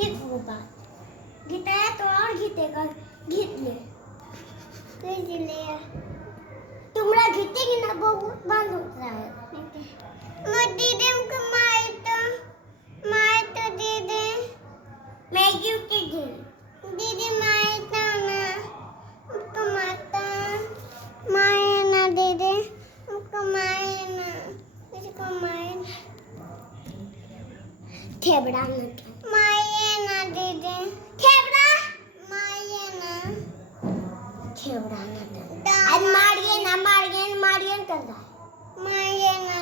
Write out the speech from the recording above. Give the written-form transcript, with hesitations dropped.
ठीक वो बात घिताया तो और घितेगा घितले तुमरा घितेगी ना वो बंद होता है दीदी हमको मार तो दीदी मैं क्यों की दीदी मारता ना हमको मारता मारे ना दीदी हमको मारे ना इसको मारे थेबड़ा ना मारे ना दीदी थेबड़ा मारे ना थेबड़ा ना आज मारिए ना कर रहा है मारिए ना